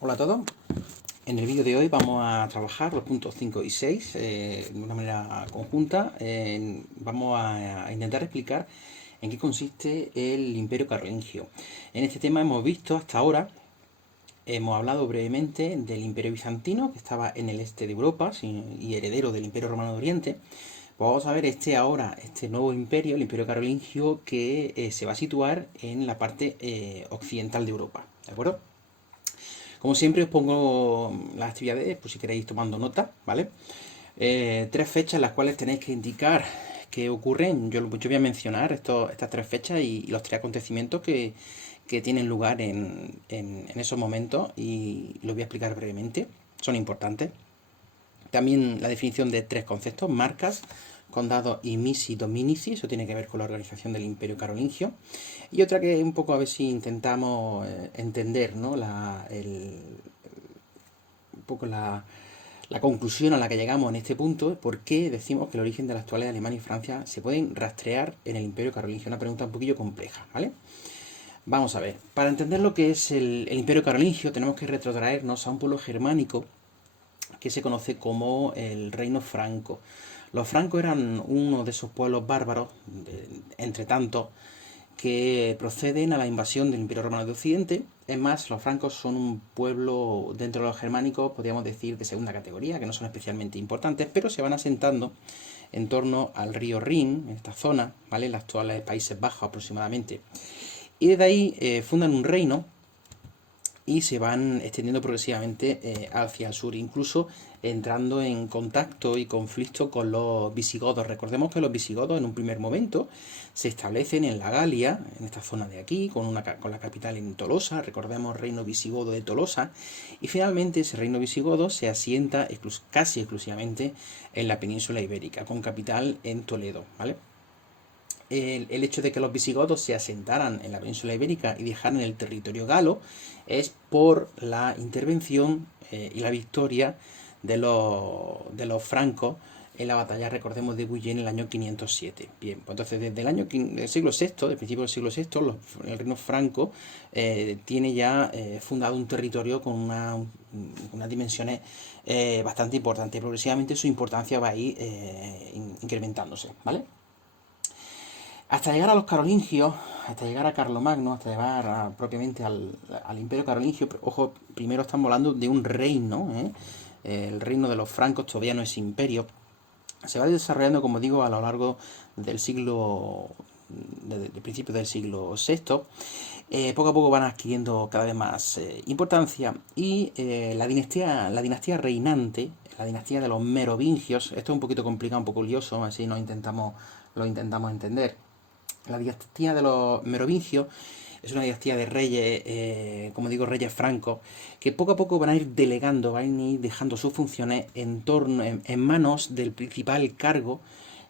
Hola a todos. En el vídeo de hoy vamos a trabajar los puntos 5 y 6 de una manera conjunta. Vamos a intentar explicar en qué consiste el Imperio Carolingio. En este tema hemos visto hasta ahora, hemos hablado brevemente del Imperio Bizantino, que estaba en el este de Europa y heredero del Imperio Romano de Oriente. Pues vamos a ver este nuevo imperio, el Imperio Carolingio, que se va a situar en la parte occidental de Europa. ¿De acuerdo? Como siempre os pongo las actividades, por si queréis tomando nota, ¿vale? Tres fechas en las cuales tenéis que indicar qué ocurren. Yo voy a mencionar estas tres fechas y los tres acontecimientos que tienen lugar en esos momentos y los voy a explicar brevemente. Son importantes. También la definición de tres conceptos: marcas, condados y missi dominici. Eso tiene que ver con la organización del Imperio Carolingio. Y otra que un poco a ver si intentamos entender, ¿no? Un poco la conclusión a la que llegamos en este punto es por qué decimos que el origen de las actuales Alemania y Francia se pueden rastrear en el Imperio Carolingio. Una pregunta un poquillo compleja, ¿vale? Vamos a ver, para entender lo que es el Imperio Carolingio tenemos que retrotraernos a un pueblo germánico que se conoce como el Reino Franco. Los francos eran uno de esos pueblos bárbaros, entre tantos, que proceden a la invasión del Imperio Romano de Occidente. Es más, los francos son un pueblo dentro de los germánicos, podríamos decir, de segunda categoría, que no son especialmente importantes, pero se van asentando en torno al río Rin, en esta zona, ¿vale? En los actuales Países Bajos aproximadamente. Y desde ahí fundan un reino y se van extendiendo progresivamente hacia el sur, incluso entrando en contacto y conflicto con los visigodos. Recordemos que los visigodos en un primer momento se establecen en la Galia, en esta zona de aquí, con la capital en Tolosa. Recordemos reino visigodo de Tolosa, y finalmente ese reino visigodo se asienta casi exclusivamente en la península ibérica, con capital en Toledo, ¿vale? El hecho de que los visigodos se asentaran en la península ibérica y dejaran el territorio galo es por la intervención y la victoria de los francos en la batalla, recordemos, de Guyen en el año 507. Bien, pues entonces desde el año del siglo VI, del principio del siglo VI, el reino franco tiene ya fundado un territorio con unas dimensiones bastante importantes. Progresivamente su importancia va a ir incrementándose, ¿vale? Hasta llegar a los carolingios, hasta llegar a Carlomagno, hasta llegar propiamente al Imperio Carolingio. Ojo, primero estamos hablando de un reino, ¿eh? El reino de los francos todavía no es imperio. Se va desarrollando, como digo, a lo largo del siglo, de principios del siglo VI. Poco a poco van adquiriendo cada vez más importancia, y la dinastía reinante, la dinastía de los merovingios. Esto es un poquito complicado, un poco lioso, así lo intentamos entender. La dinastía de los merovingios es una dinastía de reyes, como digo, reyes francos, que poco a poco van a ir delegando, van a ir dejando sus funciones en manos del principal cargo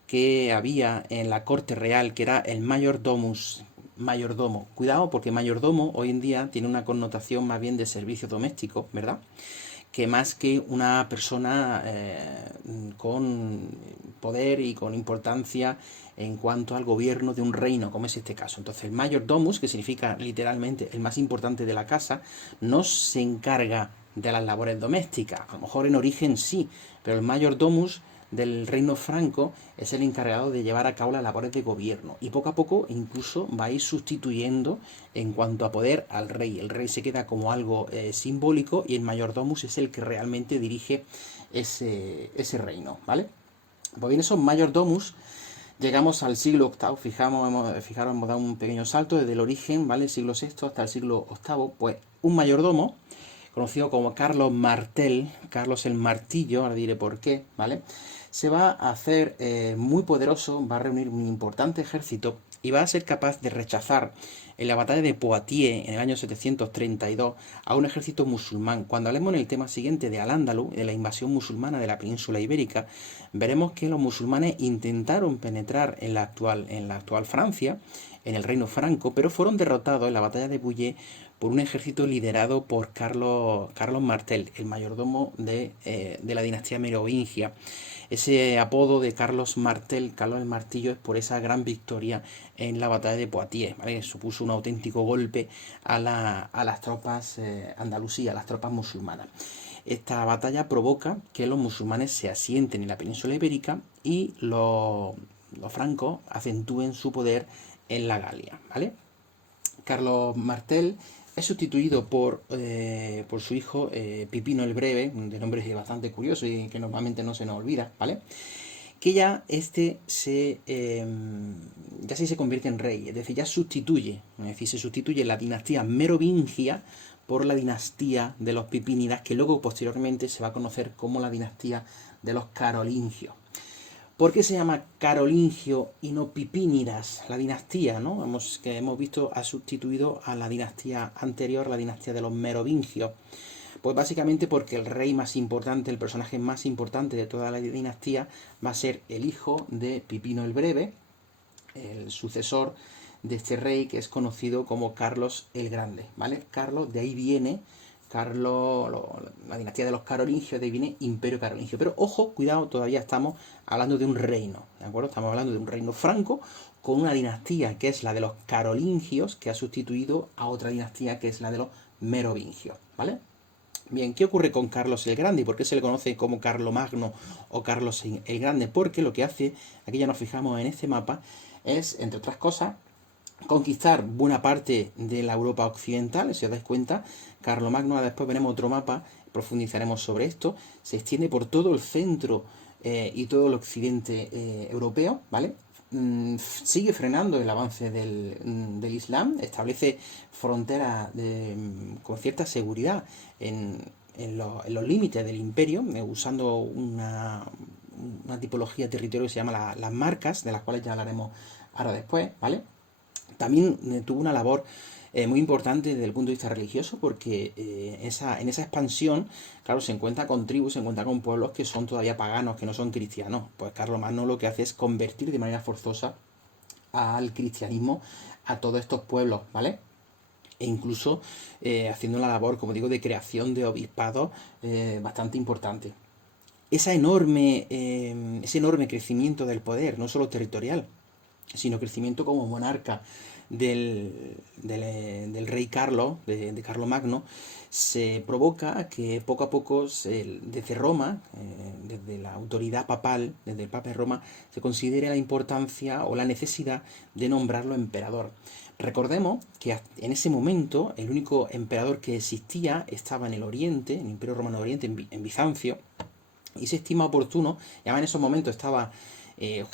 que había en la corte real, que era el mayordomus. Mayordomo. Cuidado, porque mayordomo hoy en día tiene una connotación más bien de servicio doméstico, ¿verdad? Que más que una persona con poder y con importancia en cuanto al gobierno de un reino, como es este caso. Entonces, el mayordomus, que significa literalmente el más importante de la casa, no se encarga de las labores domésticas. A lo mejor en origen sí, pero el mayordomus del reino franco es el encargado de llevar a cabo las labores de gobierno, y poco a poco incluso va a ir sustituyendo en cuanto a poder al rey. El rey se queda como algo simbólico, y el mayordomus es el que realmente dirige ese reino, ¿vale? Pues bien, esos mayordomus, llegamos al siglo VIII. Fijaros, hemos dado un pequeño salto desde el origen, ¿vale? El siglo VI hasta el siglo VIII. Pues un mayordomo, conocido como Carlos Martel, Carlos el Martillo, ahora diré por qué, ¿vale? Se va a hacer muy poderoso, va a reunir un importante ejército y va a ser capaz de rechazar en la batalla de Poitiers en el año 732 a un ejército musulmán. Cuando hablemos en el tema siguiente de Al-Ándalus, de la invasión musulmana de la península ibérica, veremos que los musulmanes intentaron penetrar en la actual Francia, en el reino franco, pero fueron derrotados en la batalla de Bouillé por un ejército liderado por Carlos Martel, el mayordomo de la dinastía merovingia. Ese apodo de Carlos Martel, Carlos el Martillo, es por esa gran victoria en la batalla de Poitiers, ¿vale? Supuso un auténtico golpe a las tropas andalusíes, a las tropas musulmanas. Esta batalla provoca que los musulmanes se asienten en la península ibérica y los francos acentúen su poder en la Galia, ¿vale? Carlos Martel es sustituido por su hijo Pipino el Breve, de nombre bastante curioso y que normalmente no se nos olvida, ¿vale? Que ya ya sí se convierte en rey, es decir, ya sustituye, es decir, se sustituye la dinastía merovingia por la dinastía de los Pipínidas, que luego posteriormente se va a conocer como la dinastía de los carolingios. ¿Por qué se llama carolingio y no Pipínidas? La dinastía, ¿no? Que hemos visto ha sustituido a la dinastía anterior, la dinastía de los merovingios. Pues básicamente porque el rey más importante, el personaje más importante de toda la dinastía, va a ser el hijo de Pipino el Breve, el sucesor de este rey que es conocido como Carlos el Grande, ¿vale? Carlos, de ahí viene la dinastía de los carolingios, de ahí viene Imperio Carolingio. Pero ojo, cuidado, todavía estamos hablando de un reino, ¿de acuerdo? Estamos hablando de un reino franco con una dinastía que es la de los carolingios, que ha sustituido a otra dinastía que es la de los merovingios, ¿vale? Bien, ¿qué ocurre con Carlos el Grande? ¿Y por qué se le conoce como Carlomagno o Carlos el Grande? Porque lo que hace, aquí ya nos fijamos en este mapa, es, entre otras cosas, conquistar buena parte de la Europa occidental. Si os dais cuenta, Carlomagno, después veremos otro mapa, profundizaremos sobre esto, se extiende por todo el centro y todo el occidente europeo, ¿vale? Sigue frenando el avance del Islam, establece fronteras con cierta seguridad en los límites del imperio, usando una tipología de territorio que se llama las marcas, de las cuales ya hablaremos ahora después, ¿vale? También tuvo una labor muy importante desde el punto de vista religioso, porque en esa expansión, claro, se encuentra con tribus, se encuentra con pueblos que son todavía paganos, que no son cristianos. Pues Carlomagno lo que hace es convertir de manera forzosa al cristianismo a todos estos pueblos, ¿vale? E incluso haciendo una labor, como digo, de creación de obispados bastante importante. Ese enorme crecimiento del poder, no solo territorial, sino crecimiento como monarca del rey Carlos, de Carlomagno, se provoca que poco a poco, desde Roma, desde la autoridad papal, desde el Papa de Roma, se considere la importancia o la necesidad de nombrarlo emperador. Recordemos que en ese momento el único emperador que existía estaba en el Oriente, en el Imperio Romano de Oriente, en Bizancio, y se estima oportuno, y además en esos momentos estaba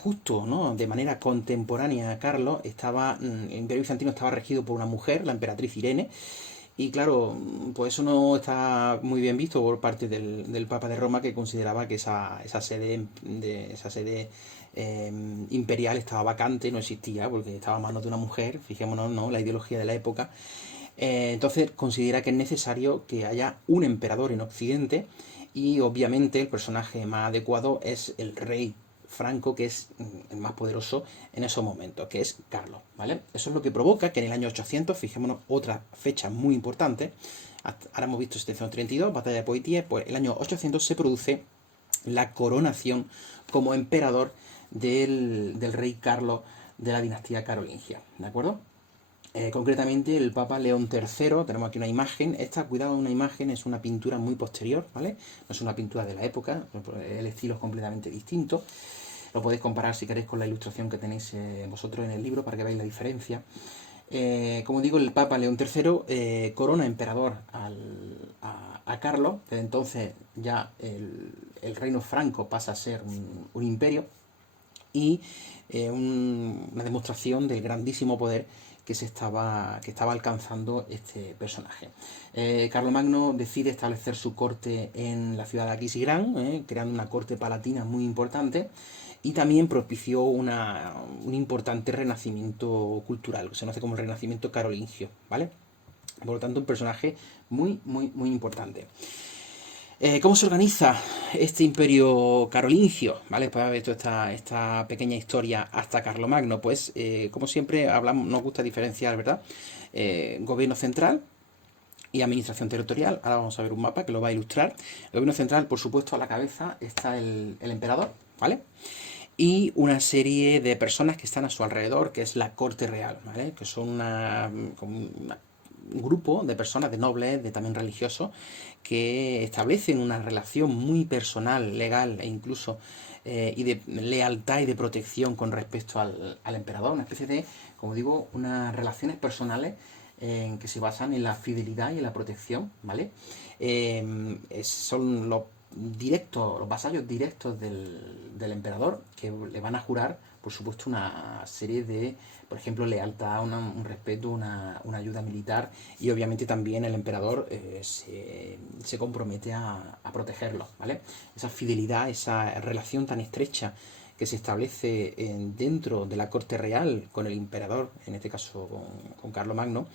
justo, ¿no?, de manera contemporánea a Carlos, el Imperio Bizantino estaba regido por una mujer, la emperatriz Irene, y claro, pues eso no está muy bien visto por parte del Papa de Roma, que consideraba que esa sede imperial estaba vacante, no existía, porque estaba a manos de una mujer, fijémonos, ¿no?, la ideología de la época. Entonces considera que es necesario que haya un emperador en Occidente, y obviamente el personaje más adecuado es el rey franco, que es el más poderoso en esos momentos, que es Carlos, ¿vale? Eso es lo que provoca que en el año 800, fijémonos otra fecha muy importante, ahora hemos visto 732, batalla de Poitiers, pues el año 800 se produce la coronación como emperador del rey Carlos de la dinastía carolingia, ¿de acuerdo? Concretamente el Papa León III, tenemos aquí una imagen, cuidado, una imagen, es una pintura muy posterior, ¿vale? No es una pintura de la época, el estilo es completamente distinto. Lo podéis comparar si queréis con la ilustración que tenéis vosotros en el libro para que veáis la diferencia. Como digo, el Papa León III corona emperador a Carlos, desde entonces ya el reino franco pasa a ser un imperio, y una demostración del grandísimo poder que estaba alcanzando este personaje. Carlomagno decide establecer su corte en la ciudad de Aquisgrán, creando una corte palatina muy importante, y también propició un importante renacimiento cultural, que se conoce como el renacimiento carolingio, ¿vale? Por lo tanto, un personaje muy, muy, muy importante. ¿Cómo se organiza este imperio carolingio? ¿Vale? Después de haber visto esta pequeña historia hasta Carlomagno, pues como siempre hablamos, nos gusta diferenciar, ¿verdad? Gobierno central y administración territorial. Ahora vamos a ver un mapa que lo va a ilustrar. El gobierno central, por supuesto, a la cabeza está el emperador, ¿vale? Y una serie de personas que están a su alrededor, que es la corte real, ¿vale? Que son un grupo de personas, de nobles, de también religiosos, que establecen una relación muy personal, legal e incluso y de lealtad y de protección con respecto al emperador, una especie de, como digo, unas relaciones personales que se basan en la fidelidad y en la protección, ¿vale? Son los vasallos directos del emperador que le van a jurar, por supuesto, una serie de, por ejemplo, lealtad, un respeto, una ayuda militar y obviamente también el emperador se compromete a protegerlos, ¿vale? Esa fidelidad, esa relación tan estrecha que se establece dentro de la corte real con el emperador, en este caso con Carlomagno,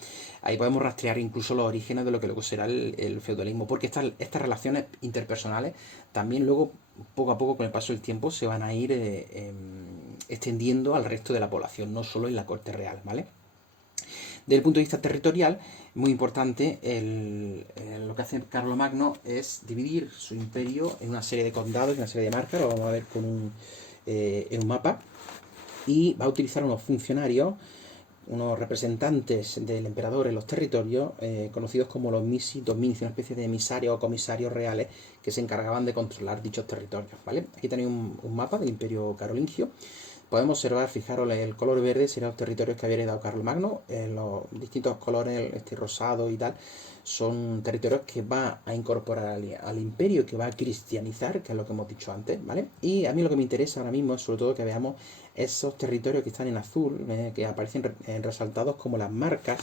ahí podemos rastrear incluso los orígenes de lo que luego será el feudalismo, porque estas relaciones interpersonales también luego, poco a poco, con el paso del tiempo, se van a ir extendiendo al resto de la población, no solo en la corte real, ¿vale? Desde el punto de vista territorial, muy importante, lo que hace Carlomagno es dividir su imperio en una serie de condados y una serie de marcas, lo vamos a ver en un mapa, y va a utilizar unos funcionarios, unos representantes del emperador en los territorios, conocidos como los misi dominici, una especie de emisarios o comisarios reales que se encargaban de controlar dichos territorios, ¿vale? Aquí tenéis un mapa del imperio carolingio. Podemos observar, fijaros, el color verde serían los territorios que había heredado Carlomagno, los distintos colores, este rosado y tal, son territorios que va a incorporar al imperio, que va a cristianizar, que es lo que hemos dicho antes, ¿vale? Y a mí lo que me interesa ahora mismo es sobre todo que veamos esos territorios que están en azul, que aparecen resaltados como las marcas.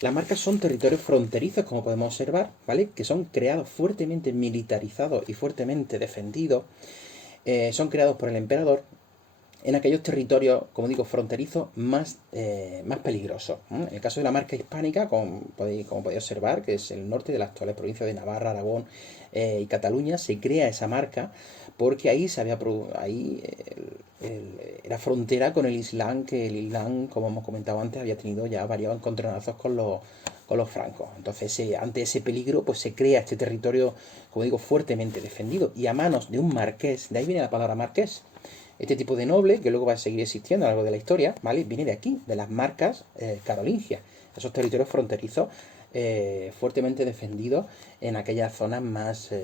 Las marcas son territorios fronterizos, como podemos observar, ¿vale? Que son creados fuertemente militarizados y fuertemente defendidos. Son creados por el emperador en aquellos territorios, como digo, fronterizos más peligrosos. En el caso de la marca hispánica, como podéis observar, que es el norte de las actuales provincias de Navarra, Aragón y Cataluña, se crea esa marca porque ahí era frontera con el Islam, que el Islam, como hemos comentado antes, había tenido ya varios encontronazos con los francos. Entonces, ante ese peligro, pues se crea este territorio, como digo, fuertemente defendido y a manos de un marqués. De ahí viene la palabra marqués. Este tipo de noble, que luego va a seguir existiendo a lo largo de la historia, ¿vale? Viene de aquí, de las marcas carolingias, esos territorios fronterizos fuertemente defendidos en aquellas zonas más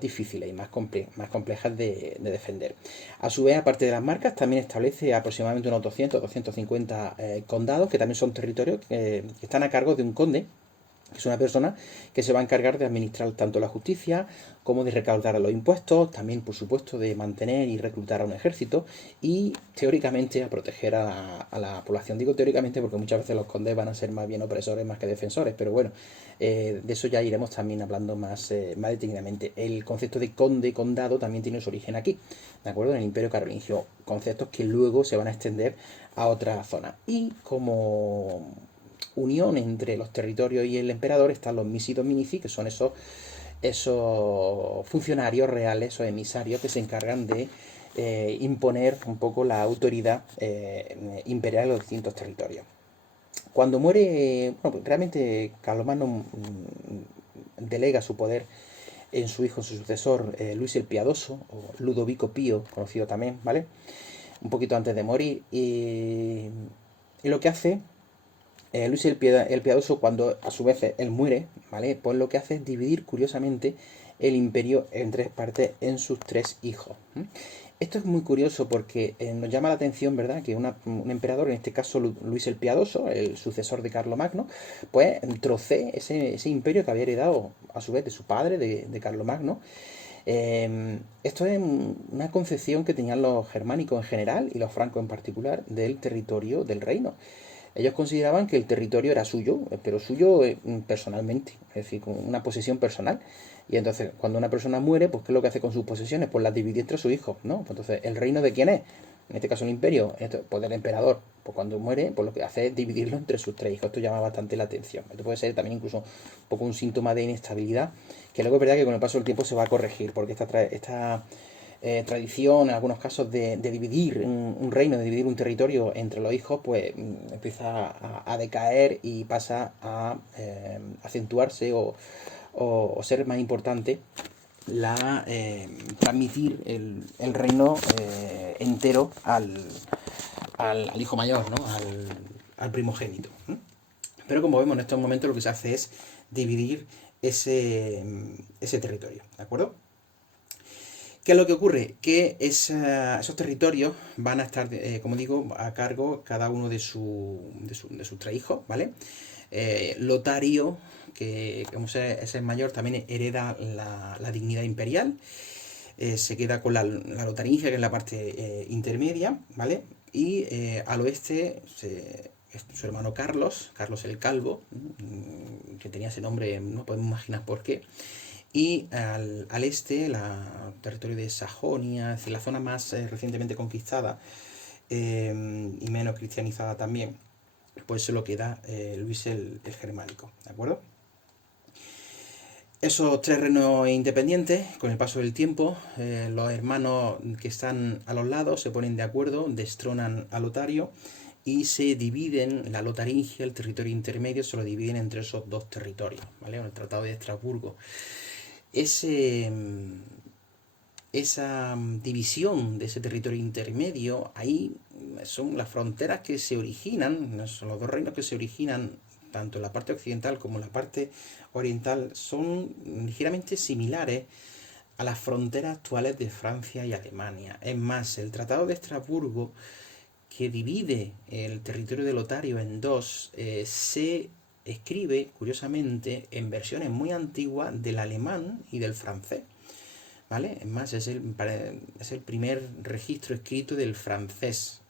difíciles y más complejas de defender. A su vez, aparte de las marcas, también establece aproximadamente unos 200-250 condados, que también son territorios que están a cargo de un conde, que es una persona que se va a encargar de administrar tanto la justicia como de recaudar los impuestos, también por supuesto de mantener y reclutar a un ejército y teóricamente a proteger a la población. Digo teóricamente porque muchas veces los condes van a ser más bien opresores más que defensores, pero bueno, de eso ya iremos también hablando más detenidamente. El concepto de conde, condado, también tiene su origen aquí, ¿de acuerdo? En el Imperio Carolingio, conceptos que luego se van a extender a otras zonas. Y como unión entre los territorios y el emperador están los misi dominici, que son esos funcionarios reales o emisarios que se encargan de imponer un poco la autoridad imperial en los distintos territorios. Cuando muere, bueno, pues realmente Carlomagno delega su poder en su hijo, su sucesor, Luis el Piadoso, o Ludovico Pío, conocido también, ¿vale? Un poquito antes de morir. Y lo que hace Luis el Piadoso, cuando a su vez él muere, ¿vale? Pues lo que hace es dividir curiosamente el imperio en tres partes en sus tres hijos. Esto es muy curioso porque nos llama la atención, ¿verdad? Que un emperador, en este caso Luis el Piadoso, el sucesor de Carlomagno, pues trocee ese imperio que había heredado a su vez de su padre, de Carlomagno. Esto es una concepción que tenían los germánicos en general y los francos en particular del territorio del reino. Ellos consideraban que el territorio era suyo, pero suyo personalmente, es decir, con una posesión personal. Y entonces, cuando una persona muere, pues ¿qué es lo que hace con sus posesiones? Pues las divide entre sus hijos, ¿no? Entonces, ¿el reino de quién es? en este caso el imperio, pues del emperador, pues cuando muere, pues lo que hace es dividirlo entre sus tres hijos. Esto llama bastante la atención. Esto puede ser también incluso un poco un síntoma de inestabilidad, que luego es verdad que con el paso del tiempo se va a corregir, porque esta tradición, en algunos casos, de dividir un reino, de dividir un territorio entre los hijos, pues empieza a decaer y pasa a acentuarse o ser más importante transmitir el reino entero al hijo mayor, ¿no? Al primogénito. Pero como vemos en estos momentos lo que se hace es dividir ese territorio, ¿de acuerdo? ¿Qué es lo que ocurre? Que esos territorios van a estar, como digo, a cargo cada uno de sus tres hijos, ¿vale? Lotario, que como es el mayor, también hereda la dignidad imperial. Se queda con la Lotaringia, que es la parte intermedia, ¿vale? Y al oeste su hermano Carlos el Calvo, que tenía ese nombre, no podemos imaginar por qué. Y al este, el territorio de Sajonia, es decir, la zona más recientemente conquistada y menos cristianizada también, pues se lo queda Luis el Germánico, ¿de acuerdo? Esos tres reinos independientes, con el paso del tiempo, los hermanos que están a los lados se ponen de acuerdo, destronan a Lotario y se dividen la Lotaringia, el territorio intermedio, se lo dividen entre esos dos territorios, ¿vale? En el Tratado de Estrasburgo. Esa división de ese territorio intermedio, ahí son las fronteras que se originan, son los dos reinos que se originan tanto en la parte occidental como en la parte oriental, son ligeramente similares a las fronteras actuales de Francia y Alemania. Es más, el Tratado de Estrasburgo, que divide el territorio de Lotario en dos, se escribe, curiosamente, en versiones muy antiguas del alemán y del francés, ¿vale? Es más, es el primer registro escrito del francés,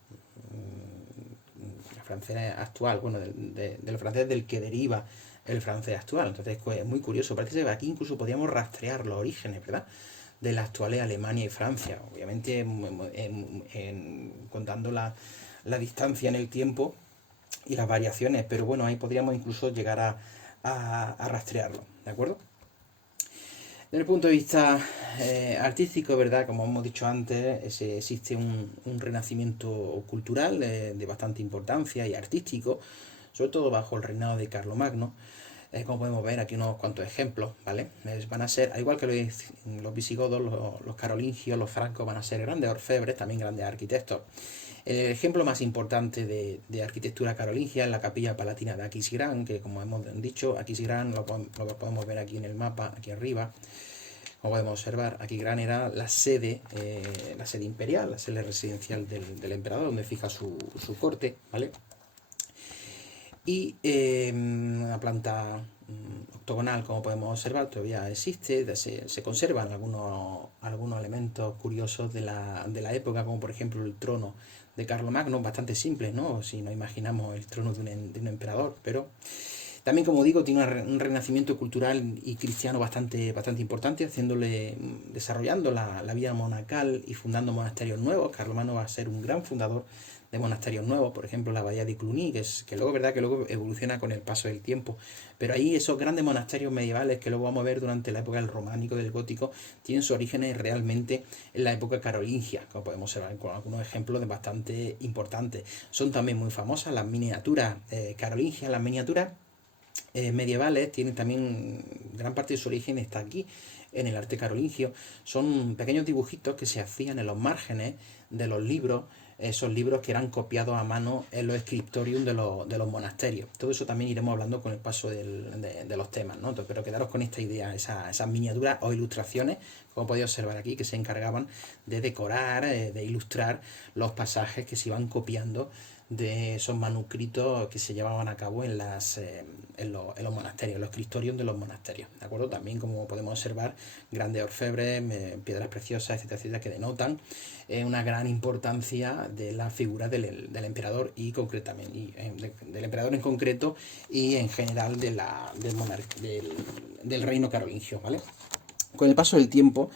el francés actual, bueno, del francés del que deriva el francés actual. Entonces, pues, es muy curioso, parece que aquí incluso podríamos rastrear los orígenes, ¿verdad?, de la actual Alemania y Francia, obviamente contando la distancia en el tiempo y las variaciones, pero bueno, ahí podríamos incluso llegar a rastrearlo, ¿de acuerdo? Desde el punto de vista artístico, ¿verdad? Como hemos dicho antes, existe un renacimiento cultural de bastante importancia y artístico, sobre todo bajo el reinado de Carlomagno. Como podemos ver aquí unos cuantos ejemplos, ¿vale? Van a ser, al igual que los visigodos, los carolingios, los francos, van a ser grandes orfebres, también grandes arquitectos. El ejemplo más importante de arquitectura carolingia es la capilla palatina de Aquisgrán, que como hemos dicho, Aquisgrán lo podemos ver aquí en el mapa, aquí arriba. Como podemos observar, Aquisgrán era la sede imperial, la sede residencial del emperador, donde fija su corte, ¿vale? Y una planta octogonal, como podemos observar, todavía existe, se conservan algunos elementos curiosos de la época, como por ejemplo el trono de Carlomagno, bastante simple, ¿no? Si nos imaginamos el trono de un emperador, pero también, como digo, tiene un renacimiento cultural y cristiano bastante importante, desarrollando la vida monacal y fundando monasterios nuevos. Carlomagno va a ser un gran fundador de monasterios nuevos, por ejemplo la abadía de Cluny, que luego, verdad, que luego evoluciona con el paso del tiempo, pero ahí esos grandes monasterios medievales que luego vamos a ver durante la época del románico, del gótico, tienen sus orígenes realmente en la época carolingia, como podemos observar con algunos ejemplos de bastante importantes. Son también muy famosas las miniaturas carolingias, las miniaturas medievales tienen también gran parte de su origen está aquí en el arte carolingio. Son pequeños dibujitos que se hacían en los márgenes de los libros, esos libros que eran copiados a mano en los scriptorium de los monasterios. Todo eso también iremos hablando con el paso de los temas, ¿no? Pero quedaros con esta idea, esas miniaturas o ilustraciones, como podéis observar aquí, que se encargaban de decorar, de ilustrar los pasajes que se iban copiando de esos manuscritos que se llevaban a cabo en los monasterios, los scriptorium de los monasterios, ¿de acuerdo? También, como podemos observar, grandes orfebres, piedras preciosas, etcétera, etcétera, que denotan una gran importancia de la figura del emperador y concretamente del emperador en concreto y en general del reino carolingio, ¿vale? Con el paso del tiempo,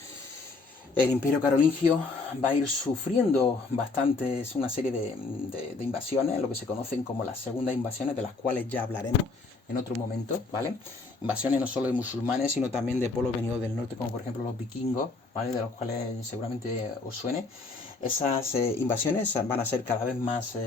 El Imperio Carolingio va a ir sufriendo bastantes, una serie de invasiones, lo que se conocen como las segundas invasiones, de las cuales ya hablaremos en otro momento, ¿vale? Invasiones no solo de musulmanes, sino también de pueblos venidos del norte, como por ejemplo los vikingos, ¿vale? De los cuales seguramente os suene. Esas invasiones van a ser cada vez más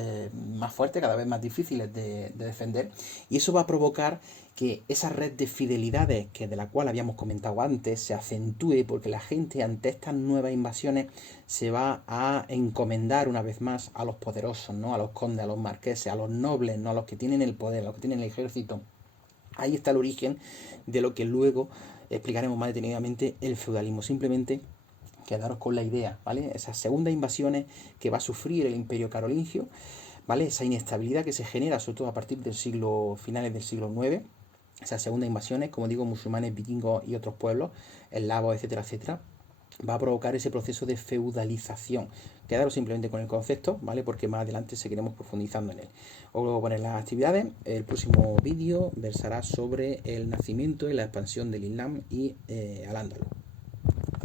fuertes, cada vez más difíciles de defender, y eso va a provocar que esa red de fidelidades que de la cual habíamos comentado antes se acentúe, porque la gente ante estas nuevas invasiones se va a encomendar una vez más a los poderosos, ¿no? A los condes, a los marqueses, a los nobles, ¿no? A los que tienen el poder, a los que tienen el ejército. Ahí está el origen de lo que luego explicaremos más detenidamente, el feudalismo. Simplemente quedaros con la idea, ¿vale? Esas segundas invasiones que va a sufrir el Imperio Carolingio, ¿vale? Esa inestabilidad que se genera, sobre todo a partir del finales del siglo IX, esas segundas invasiones, como digo, musulmanes, vikingos y otros pueblos, eslavos, etcétera, etcétera, va a provocar ese proceso de feudalización. Quedaros simplemente con el concepto, ¿vale? Porque más adelante seguiremos profundizando en él. Os voy a poner las actividades. El próximo vídeo versará sobre el nacimiento y la expansión del Islam y Al-Ándalus.